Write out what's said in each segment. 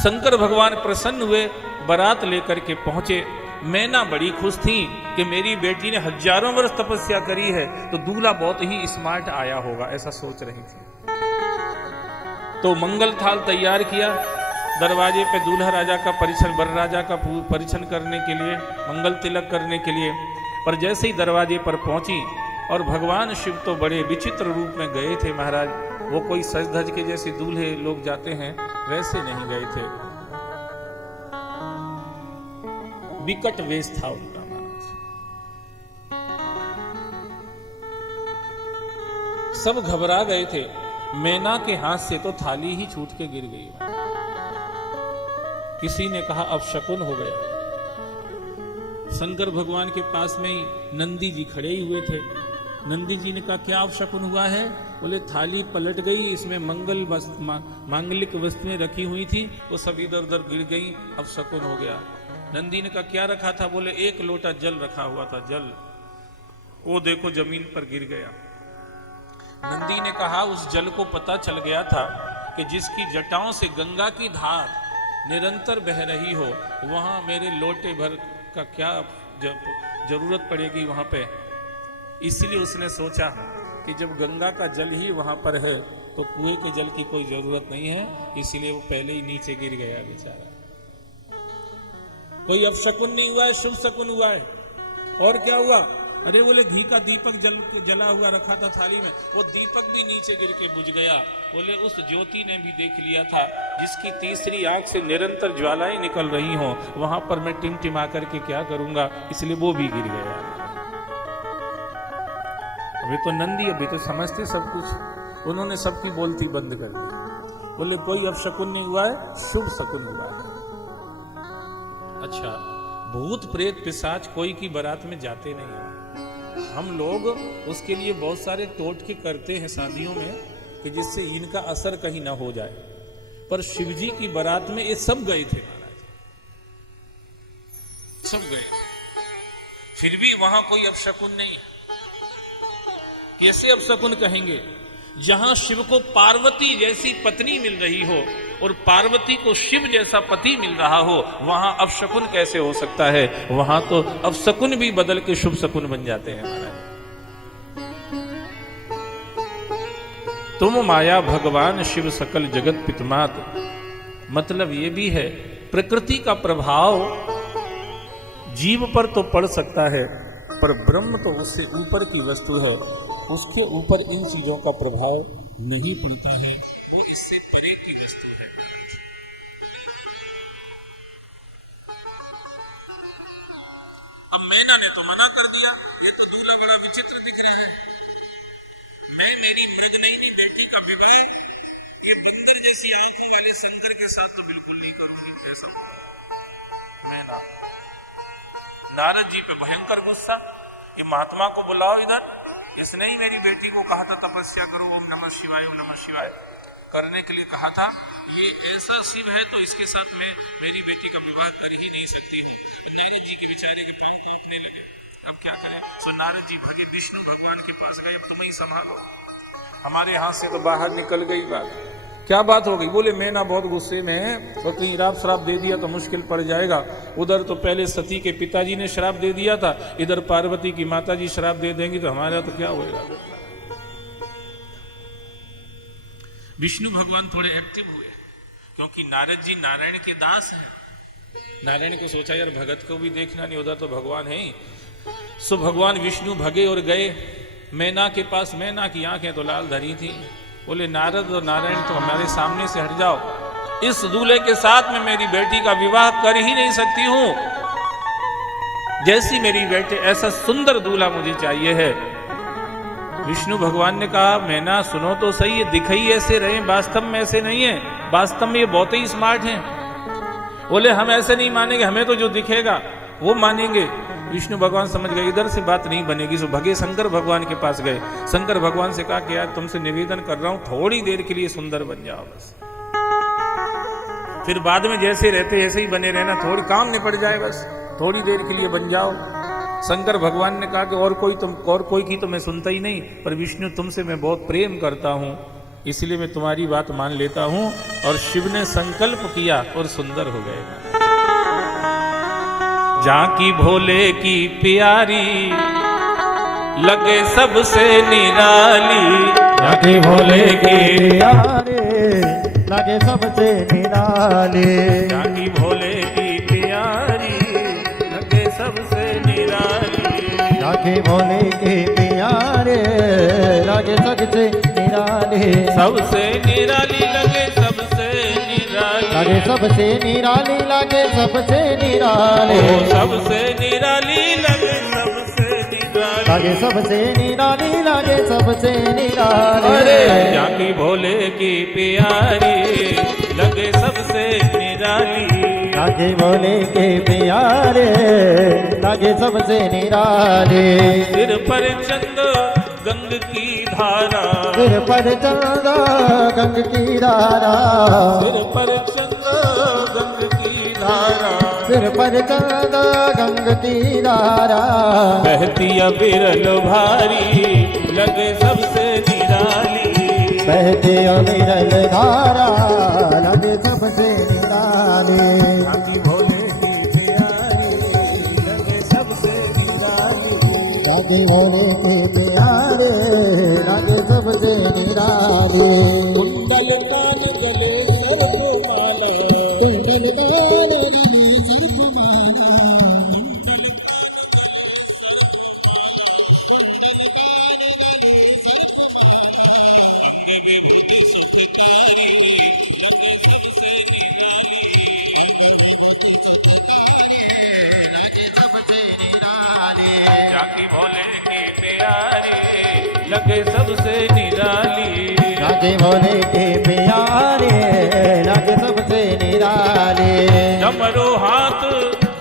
शंकर भगवान प्रसन्न हुए, बारात लेकर के पहुंचे। मैना बड़ी खुश थी कि मेरी बेटी ने हजारों वर्ष तपस्या करी है, तो दूल्हा बहुत ही स्मार्ट आया होगा, ऐसा सोच रही थी। तो मंगल थाल तैयार किया, दरवाजे पे दूल्हा राजा का परिछन, वर राजा का परिछन करने के लिए, मंगल तिलक करने के लिए। पर जैसे ही दरवाजे पर पहुंची, और भगवान शिव तो बड़े विचित्र रूप में गए थे महाराज, वो कोई सज धज के जैसे दूल्हे लोग जाते हैं वैसे नहीं गए थे, विकट वेश था उनका महाराज। सब घबरा गए थे। मैना के हाथ से तो थाली ही छूट के गिर गई। किसी ने कहा अब शकुन हो गया। शंकर भगवान के पास में ही नंदी जी खड़े ही हुए थे। नंदी जी ने कहा क्या अब शकुन हुआ है? बोले थाली पलट गई, इसमें मांगलिक वस्तुएं रखी हुई थी, वो सब इधर उधर गिर गई, अब शकुन हो गया। नंदी ने कहा क्या रखा था? बोले एक लोटा जल रखा हुआ था, जल, वो देखो जमीन पर गिर गया। नंदी ने कहा उस जल को पता चल गया था कि जिसकी जटाओं से गंगा की धार निरंतर बह रही हो, वहां मेरे लोटे भर का क्या जरूरत पड़ेगी वहां पे। इसलिए उसने सोचा कि जब गंगा का जल ही वहां पर है तो कुएं के जल की कोई जरूरत नहीं है, इसलिए वो पहले ही नीचे गिर गया बेचारा। कोई अपशकुन नहीं हुआ है, शुभ शकुन हुआ है। और क्या हुआ? अरे बोले घी का दीपक जला हुआ रखा था थाली में, वो दीपक भी नीचे गिर के बुझ गया। बोले उस ज्योति ने भी देख लिया था जिसकी तीसरी आंख से निरंतर ज्वालाएं निकल रही हों, वहां पर मैं टिमटिमा करके क्या करूंगा, इसलिए वो भी गिर गया। अभी तो नंदी अभी तो समझते सब कुछ, उन्होंने सबकी बोलती बंद कर दी। बोले कोई अपशकुन नहीं हुआ है, शुभ शकुन हुआ है। अच्छा, भूत प्रेत पिशाच कोई की बारात में जाते नहीं है। हम लोग उसके लिए बहुत सारे टोटके करते हैं शादियों में कि जिससे इनका असर कहीं ना हो जाए, पर शिवजी की बारात में ये सब गए थे महाराज, सब गए, फिर भी वहां कोई अपशकुन नहीं है। कैसे अपशकुन कहेंगे? जहां शिव को पार्वती जैसी पत्नी मिल रही हो और पार्वती को शिव जैसा पति मिल रहा हो, वहां अपशकुन कैसे हो सकता है? वहां तो अपशकुन भी बदल के शुभ शकुन बन जाते हैं महाराज। तुम माया भगवान शिव सकल जगत पितमात, मतलब ये भी है प्रकृति का प्रभाव जीव पर तो पड़ सकता है, पर ब्रह्म तो उससे ऊपर की वस्तु है, उसके ऊपर इन चीजों का प्रभाव नहीं पड़ता है, वो इससे परे की वस्तु है। अब मैना ने तो मना कर दिया, ये तो दूल्हा बड़ा विचित्र दिख रहा है, मैं मेरी मृगनयनी बेटी का विवाह ये बंदर जैसी आंखों वाले शंकर के साथ तो बिल्कुल नहीं करूंगी। ऐसा मैना, नारद जी पे भयंकर गुस्सा, ये महात्मा को बुलाओ इधर, इसने ही मेरी बेटी को कहा था तपस्या करो, ओम नमः शिवाय, ओम नमः शिवाय करने के लिए कहा था, ये ऐसा शिव है तो इसके साथ मैं मेरी बेटी का विवाह कर ही नहीं सकती। नारद जी के बेचारे के कान कांपने लगे, अब क्या करें? सो नारद जी भगे विष्णु भगवान के पास गए, अब तुम ही संभालो, हमारे हाथ से तो बाहर निकल गई बात। क्या बात हो गई? बोले मैना बहुत गुस्से में है, तो कहीं राप श्राप दे दिया तो मुश्किल पड़ जाएगा। उधर तो पहले सती के पिताजी ने श्राप दे दिया था, इधर पार्वती की माताजी श्राप दे देंगी तो हमारा तो क्या होएगा। विष्णु भगवान थोड़े एक्टिव हुए, क्योंकि नारद जी नारायण के दास हैं। नारायण को सोचा यार भगत को भी देखना नहीं, उधर तो भगवान है ही। सो भगवान विष्णु भगे और गए मैना के पास। मैना की आंखें तो लाल धरी थी। बोले नारद और नारायण तो हमारे सामने से हट जाओ, इस दूल्हे के साथ में मेरी बेटी का विवाह कर ही नहीं सकती हूं, जैसी मेरी बेटी ऐसा सुंदर दूल्हा मुझे चाहिए है। विष्णु भगवान ने कहा मैना सुनो तो सही, ये दिखाई ऐसे रहे, वास्तव में ऐसे नहीं है, वास्तव में ये बहुत ही स्मार्ट हैं। बोले हम ऐसे नहीं मानेंगे, हमें तो जो दिखेगा वो मानेंगे। विष्णु भगवान समझ गए इधर से बात नहीं बनेगी, सो भगे शंकर भगवान के पास गए। शंकर भगवान से कहा कि यार तुमसे निवेदन कर रहा हूं, थोड़ी देर के लिए सुंदर बन जाओ बस, फिर बाद में जैसे रहते ऐसे ही बने रहना, थोड़ी काम निपट जाए बस, थोड़ी देर के लिए बन जाओ। शंकर भगवान ने कहा कि और कोई की तो मैं सुनता ही नहीं, पर विष्णु तुमसे मैं बहुत प्रेम करता हूं, इसलिए मैं तुम्हारी बात मान लेता हूं। और शिव ने संकल्प किया और सुंदर हो गए। झांकी भोले की प्यारी लगे सबसे निराली, झांकी भोले की प्यारे लगे सबसे निराले, झांकी भोले की प्यारी लगे सबसे निराली, झांकी भोले के प्यारे लगे सबसे निराले, सबसे निराली लगे सबसे निराली, लगे सबसे निराली, लगे सबसे निराले, ओ सबसे निराली लगे सबसे निराली, लगे सबसे निराली, लगे सबसे निराले। अरे झांकी भोले की प्यारी लगे सबसे निराली, लगे भोले के प्यारे लगे सबसे निराले, सिर पर चंद गंग की धारा, सिर पर चंदा गंग की धारा, सिर पर चंद गंग की धारा, सिर पर चंदा गंग की धारा, बहती अविरल भारी लगे सबसे निराली, बहते अविरल धारा लगे सबसे निराले, झांकी भोले की प्यारी लगे सबसे निराली, लगे भोले के प्यारे लगे सबसे निराले, कुंडल कान गले सर्प माला, कुंडल कान गले सर्प माला, विभूति सुखकारी लगे सबसे निराली, झांकी भोले की प्यारी लगे सबसे निराली, लगे भोले के प्यारे लगे सबसे निराले, डमरू हाथ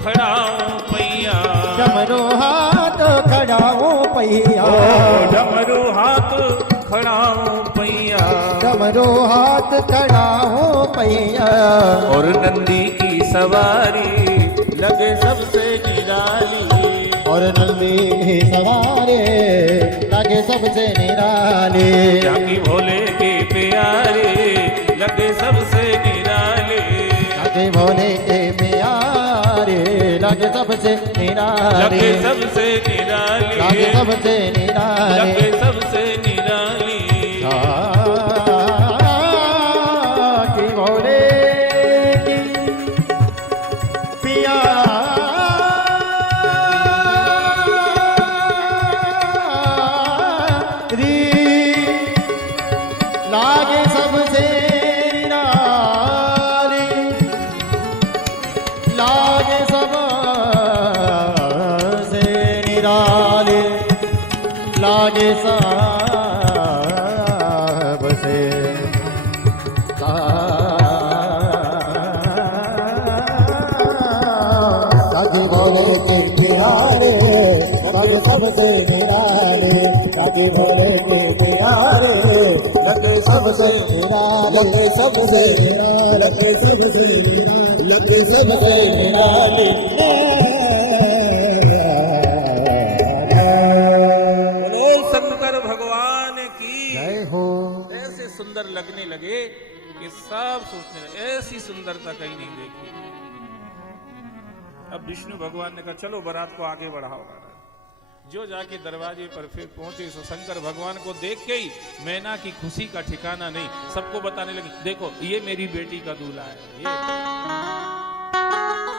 खड़ाऊं पैया, डमरू हाथ खड़ाओ पैया, डमरू हाथ खड़ाऊं पैया, डमरू हाथ खड़ाओ पैया, और नंदी की सवारी लगे सबसे निराली, और नंदी सवारे लगे सबसे निराले, झांकी भोले के प्यारे लगे सबसे निराले, लगे भोले के प्यारे लगे सबसे निराले, लगे सबसे निराली, लगे सबसे निराले, लगे सबसे निराली, की भोले की प्यारी लागे सबसे निराली, लागे सबसे निराली, लागे सबसे लागे भोले के प्यारे लगे सबसे निराले, लागे भोले के प्यारे लगे सबसे निराले, लगे सबसे निराले, लगे सबसे निराले, लगे सबसे निराले। बोलो शंकर भगवान की जय हो। ऐसे सुंदर लगने लगे कि सब सोचने लगे ऐसी सुंदरता कहीं नहीं देखी। अब विष्णु भगवान ने कहा चलो बारात को आगे बढ़ाओ। जो जाके दरवाजे पर फिर पहुंचे तो शंकर भगवान को देख के ही मैना की खुशी का ठिकाना नहीं, सबको बताने लगे देखो ये मेरी बेटी का दूल्हा है।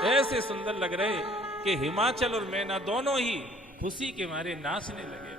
ये ऐसे सुंदर लग रहे कि हिमाचल और मैना दोनों ही खुशी के मारे नाचने लगे।